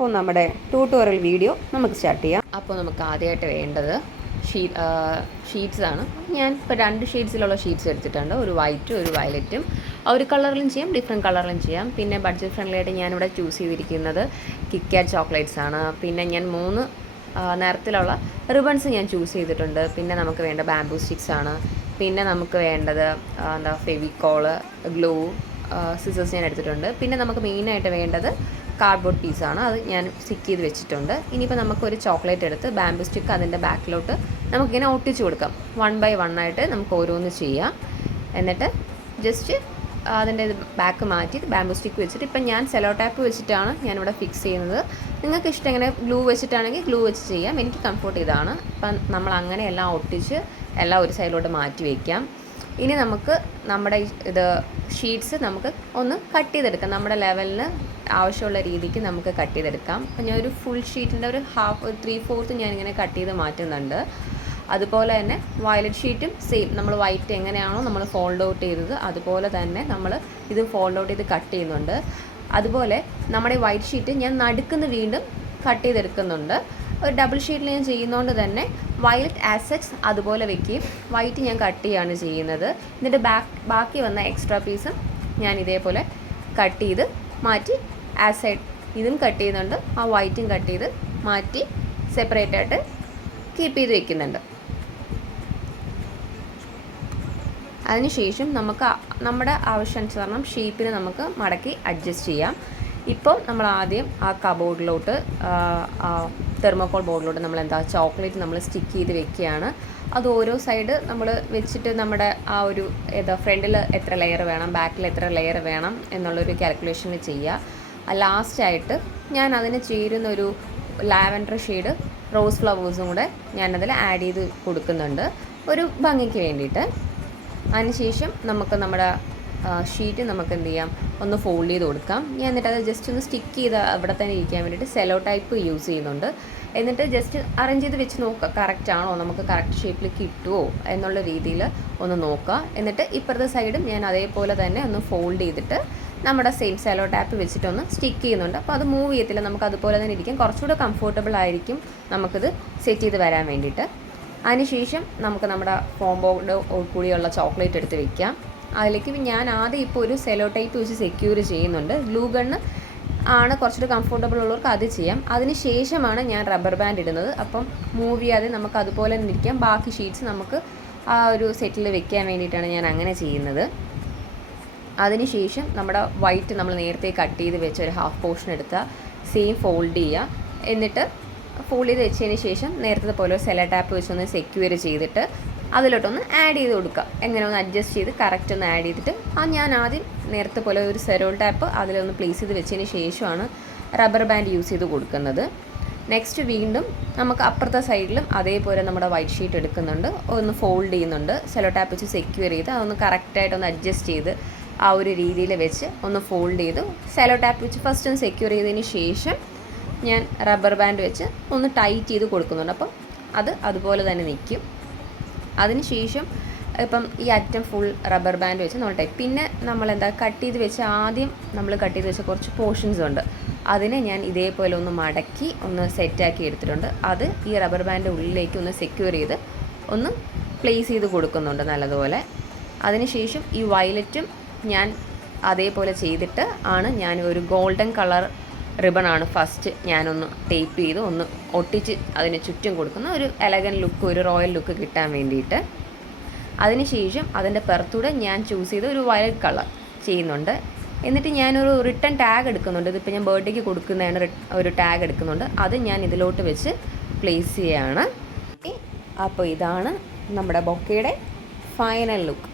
അപ്പോൾ നമ്മുടെ tutorial video നമുക്ക് സ്റ്റാർട്ട് ചെയ്യാം. അപ്പോൾ നമുക്ക് ആദ്യമായിട്ട് വേണ്ടത് ഷീറ്റ്സ് ആണ്. ഞാൻ ഇപ്പോൾ 2 ഷെയ്ഡ്സിലുള്ള ഷീറ്റ്സ് എടുത്തിട്ടുണ്ട്. ഒരു വൈറ്റും ഒരു വയലറ്റും. ഒരു കളറിലും ചെയ്യാം, ഡിഫറെൻറ്റ് കളറിലും ചെയ്യാം. പിന്നെ ബഡ്ജറ്റ് ഫ്രണ്ട്ലി ആയിട്ട് ഞാനിവിടെ ചൂസ് ചെയ്തിരിക്കുന്നത് കിറ്റ്കാറ്റ് ചോക്ലേറ്റ്സ് ആണ്. പിന്നെ ഞാൻ 3 നിറത്തിലുള്ള റിബൺസ് ഞാൻ ചൂസ് ചെയ്തിട്ടുണ്ട്. പിന്നെ നമുക്ക് വേണ്ട ബാംബൂ സ്റ്റിക്സ് ആണ്. പിന്നെ നമുക്ക് വേണ്ടത് ഫെവിക്കോള്, ഗ്ലൂ, സിസേഴ്സ് ഞാൻ എടുത്തിട്ടുണ്ട്. പിന്നെ നമുക്ക് മെയിനായിട്ട് വേണ്ടത് കാർഡ്ബോർഡ് പീസാണ്. അത് ഞാൻ സ്റ്റിക്ക് ചെയ്ത് വെച്ചിട്ടുണ്ട്. ഇനിയിപ്പോൾ നമുക്കൊരു ചോക്ലേറ്റ് എടുത്ത് ബാംബൂ സ്റ്റിക്ക് അതിൻ്റെ ബാക്കിലോട്ട് നമുക്കിങ്ങനെ ഒട്ടിച്ച് കൊടുക്കാം. 1 by 1 ആയിട്ട് നമുക്ക് ഓരോന്ന് ചെയ്യാം. എന്നിട്ട് ജസ്റ്റ് അതിൻ്റെ ബാക്ക് മാറ്റി ബാംബൂ സ്റ്റിക്ക് വെച്ചിട്ട് ഇപ്പം ഞാൻ സെലോ ടാപ്പ് വെച്ചിട്ടാണ് ഞാനിവിടെ ഫിക്സ് ചെയ്യുന്നത്. നിങ്ങൾക്ക് ഇഷ്ടം ഇങ്ങനെ ഗ്ലൂ വെച്ചിട്ടാണെങ്കിൽ ഗ്ലൂ വെച്ച് ചെയ്യാം. എനിക്ക് കംഫർട്ട് ഇതാണ്. അപ്പം നമ്മൾ അങ്ങനെ എല്ലാം ഒട്ടിച്ച് എല്ലാം ഒരു സൈഡിലോട്ട് മാറ്റി വയ്ക്കാം. ഇനി നമുക്ക് നമ്മുടെ ഇത് ഷീറ്റ്സ് നമുക്ക് ഒന്ന് കട്ട് ചെയ്തെടുക്കാം. നമ്മുടെ ലെവലിന് ആവശ്യമുള്ള രീതിക്ക് നമുക്ക് കട്ട് ചെയ്തെടുക്കാം. അപ്പം ഞാൻ ഒരു ഫുൾ ഷീറ്റിൻ്റെ ഒരു 3/4 ഞാനിങ്ങനെ കട്ട് ചെയ്ത് മാറ്റുന്നുണ്ട്. അതുപോലെ തന്നെ വയലറ്റ് ഷീറ്റും സെയിം, നമ്മൾ വൈറ്റ് എങ്ങനെയാണോ നമ്മൾ ഫോൾഡ് ഔട്ട് ചെയ്തത് അതുപോലെ തന്നെ നമ്മൾ ഇത് ഫോൾഡ് ഔട്ട് ചെയ്ത് കട്ട് ചെയ്യുന്നുണ്ട്. അതുപോലെ നമ്മുടെ വൈറ്റ് ഷീറ്റ് ഞാൻ നടുക്കുന്ന് വീണ്ടും കട്ട് ചെയ്തെടുക്കുന്നുണ്ട്. ഒരു ഡബിൾ ഷീറ്റിൽ ഞാൻ ചെയ്യുന്നതുകൊണ്ട് തന്നെ വയലറ്റ് ആസെറ്റ്സ് അതുപോലെ വെക്കുകയും വൈറ്റ് ഞാൻ കട്ട് ചെയ്യുകയാണ് ചെയ്യുന്നത്. എന്നിട്ട് ബാക്കി വന്ന എക്സ്ട്രാ പീസും ഞാൻ ഇതേപോലെ കട്ട് ചെയ്ത് മാറ്റി ആസൈഡ് ഇതും കട്ട് ചെയ്യുന്നുണ്ട്. ആ വൈറ്റും കട്ട് ചെയ്ത് മാറ്റി സെപ്പറേറ്റ് ആയിട്ട് കീപ്പ് ചെയ്ത് വെക്കുന്നുണ്ട്. അതിനുശേഷം നമുക്ക് നമ്മുടെ ആവശ്യാനുസരണം ഷേപ്പിന് നമുക്ക് മടക്കി അഡ്ജസ്റ്റ് ചെയ്യാം. ഇപ്പോൾ നമ്മൾ ആദ്യം ആ കബോർഡിലോട്ട് തെർമോക്കോൾ ബോർഡിലോട്ട് നമ്മൾ ചോക്ലേറ്റ് നമ്മൾ സ്റ്റിക്ക് ചെയ്ത് വെക്കുകയാണ്. അത് ഓരോ സൈഡ് നമ്മൾ വെച്ചിട്ട് നമ്മുടെ ആ ഒരു ഫ്രണ്ടിൽ എത്ര ലെയർ വേണം, ബാക്കിൽ എത്ര ലെയർ വേണം എന്നുള്ളൊരു കാൽക്കുലേഷനിൽ ചെയ്യുക. ലാസ്റ്റായിട്ട് ഞാൻ അതിന് ചേരുന്നൊരു ലാവൻഡർ ഷെയ്ഡ് റോസ് ഫ്ലവേഴ്സും കൂടെ ഞാനതിൽ ആഡ് ചെയ്ത് കൊടുക്കുന്നുണ്ട് ഒരു ഭംഗിക്ക് വേണ്ടിയിട്ട്. അതിനുശേഷം നമുക്ക് നമ്മുടെ ഷീറ്റ് നമുക്ക് എന്ത് ചെയ്യാം, ഒന്ന് ഫോൾഡ് ചെയ്ത് കൊടുക്കാം. ഞാൻ എന്നിട്ട് അത് ജസ്റ്റ് ഒന്ന് സ്റ്റിക്ക് ചെയ്ത് അവിടെ തന്നെ ഇരിക്കാൻ വേണ്ടിയിട്ട് സെലോ ടൈപ്പ് യൂസ് ചെയ്യുന്നുണ്ട്. എന്നിട്ട് ജസ്റ്റ് അറേഞ്ച് ചെയ്ത് വെച്ച് നോക്കുക, കറക്റ്റ് ആണോ, നമുക്ക് കറക്റ്റ് ഷേപ്പിൽ കിട്ടുമോ എന്നുള്ള രീതിയിൽ ഒന്ന് നോക്കുക. എന്നിട്ട് ഇപ്പുറത്തെ സൈഡും ഞാൻ അതേപോലെ തന്നെ ഒന്ന് ഫോൾഡ് ചെയ്തിട്ട് നമ്മുടെ സെയിം സെലോ ടാപ്പ് വെച്ചിട്ടൊന്ന് സ്റ്റിക്ക് ചെയ്യുന്നുണ്ട്. അപ്പോൾ അത് മൂവ് ചെയ്യത്തില്ല, നമുക്ക് അതുപോലെ തന്നെ ഇരിക്കും. കുറച്ചുകൂടെ കംഫർട്ടബിൾ ആയിരിക്കും നമുക്കിത് സെറ്റ് ചെയ്ത് വരാൻ വേണ്ടിയിട്ട്. അതിനുശേഷം നമുക്ക് നമ്മുടെ ഫോം ബോർഡ് കൂടിയുള്ള ചോക്ലേറ്റ് എടുത്ത് വെക്കാം. അതിലേക്ക് ഞാൻ ആദ്യം ഇപ്പോൾ ഒരു സെലോ ടൈപ്പ് വെച്ച് സെക്യൂർ ചെയ്യുന്നുണ്ട്. ഗ്ലൂ ഗണ്ണ് ആണ് കുറച്ചുകൂടി കംഫർട്ടബിൾ ഉള്ളവർക്ക് അത് ചെയ്യാം. അതിന് ശേഷമാണ് ഞാൻ റബ്ബർ ബാൻഡ് ഇടുന്നത്. അപ്പം മൂവ് ചെയ്യാതെ നമുക്ക് അതുപോലെ തന്നെ ഇരിക്കാം. ബാക്കി ഷീറ്റ്സ് നമുക്ക് ആ ഒരു സെറ്റിൽ വെക്കാൻ വേണ്ടിയിട്ടാണ് ഞാൻ അങ്ങനെ ചെയ്യുന്നത്. അതിനുശേഷം നമ്മുടെ വൈറ്റ് നമ്മൾ നേരത്തെ കട്ട് ചെയ്ത് വെച്ച ഒരു ഹാഫ് പോർഷൻ എടുത്താൽ സെയിം ഫോൾഡ് ചെയ്യുക. എന്നിട്ട് ഫോൾഡ് ചെയ്ത് വെച്ചതിന് ശേഷം നേരത്തെ പോലെ ഒരു സെലോ ടാപ്പ് വെച്ചൊന്ന് സെക്യൂർ ചെയ്തിട്ട് അതിലോട്ടൊന്ന് ആഡ് ചെയ്ത് കൊടുക്കുക. എങ്ങനെ ഒന്ന് അഡ്ജസ്റ്റ് ചെയ്ത് കറക്റ്റ് ഒന്ന് ആഡ് ചെയ്തിട്ട് ഞാൻ ആദ്യം നേരത്തെ പോലെ ഒരു സെലോ ടാപ്പ് അതിലൊന്ന് പ്ലേസ് ചെയ്ത് വെച്ചതിന് ശേഷമാണ് റബ്ബർ ബാൻഡ് യൂസ് ചെയ്ത് കൊടുക്കുന്നത്. നെക്സ്റ്റ് വീണ്ടും നമുക്ക് അപ്പുറത്തെ സൈഡിലും അതേപോലെ നമ്മുടെ വൈറ്റ് ഷീറ്റ് എടുക്കുന്നുണ്ട്, ഒന്ന് ഫോൾഡ് ചെയ്യുന്നുണ്ട്, സെലോ ടാപ്പ് വെച്ച് സെക്യൂർ ചെയ്ത് അതൊന്ന് കറക്റ്റായിട്ടൊന്ന് അഡ്ജസ്റ്റ് ചെയ്ത് ആ ഒരു രീതിയിൽ വെച്ച് ഒന്ന് ഫോൾഡ് ചെയ്തു സെലോ ടാപ്പ് വെച്ച് ഫസ്റ്റ് ഒന്ന് സെക്യൂർ ചെയ്തതിന് ശേഷം ഞാൻ റബ്ബർ ബാൻഡ് വെച്ച് ഒന്ന് ടൈറ്റ് ചെയ്ത് കൊടുക്കുന്നുണ്ട്. അപ്പം അത് അതുപോലെ തന്നെ നിൽക്കും. അതിനുശേഷം ഇപ്പം ഈ അറ്റം ഫുൾ റബ്ബർ ബാൻഡ് വെച്ച് നമ്മൾ ടൈപ്പ്. പിന്നെ നമ്മൾ കട്ട് ചെയ്ത് വെച്ച് ആദ്യം നമ്മൾ കട്ട് ചെയ്ത് വെച്ച കുറച്ച് പോർഷൻസ് ഉണ്ട്, അതിനെ ഞാൻ ഇതേപോലെ ഒന്ന് മടക്കി ഒന്ന് സെറ്റാക്കി എടുത്തിട്ടുണ്ട്. അത് ഈ റബ്ബർ ബാൻഡ് ഉള്ളിലേക്ക് ഒന്ന് സെക്യൂർ ചെയ്ത് ഒന്ന് പ്ലേസ് ചെയ്ത് കൊടുക്കുന്നുണ്ട് നല്ലതുപോലെ. അതിനുശേഷം ഈ വയലറ്റും ഞാൻ അതേപോലെ ചെയ്തിട്ട് ആണ് ഞാൻ ഒരു ഗോൾഡൻ കളർ റിബണാണ് ഫസ്റ്റ് ഞാനൊന്ന് ടേപ്പ് ചെയ്ത് ഒന്ന് ഒട്ടിച്ച് അതിന് ചുറ്റും കൊടുക്കുന്ന ഒരു എലഗൻ ലുക്ക്, ഒരു റോയൽ ലുക്ക് കിട്ടാൻ വേണ്ടിയിട്ട്. അതിനുശേഷം അതിൻ്റെ പുറത്തൂടെ ഞാൻ ചൂസ് ചെയ്ത് ഒരു വയലറ്റ് കളർ ചെയ്യുന്നുണ്ട്. എന്നിട്ട് ഞാനൊരു റിട്ടേൺ ടാഗ് എടുക്കുന്നുണ്ട്. ഇതിപ്പോൾ ഞാൻ ബർത്ത്ഡേക്ക് കൊടുക്കുന്നതാണ്, ഒരു ടാഗ് എടുക്കുന്നുണ്ട്. അത് ഞാൻ ഇതിലോട്ട് വെച്ച് പ്ലേസ് ചെയ്യുകയാണ്. അപ്പോൾ ഇതാണ് നമ്മുടെ ബൊക്കയുടെ ഫൈനൽ ലുക്ക്.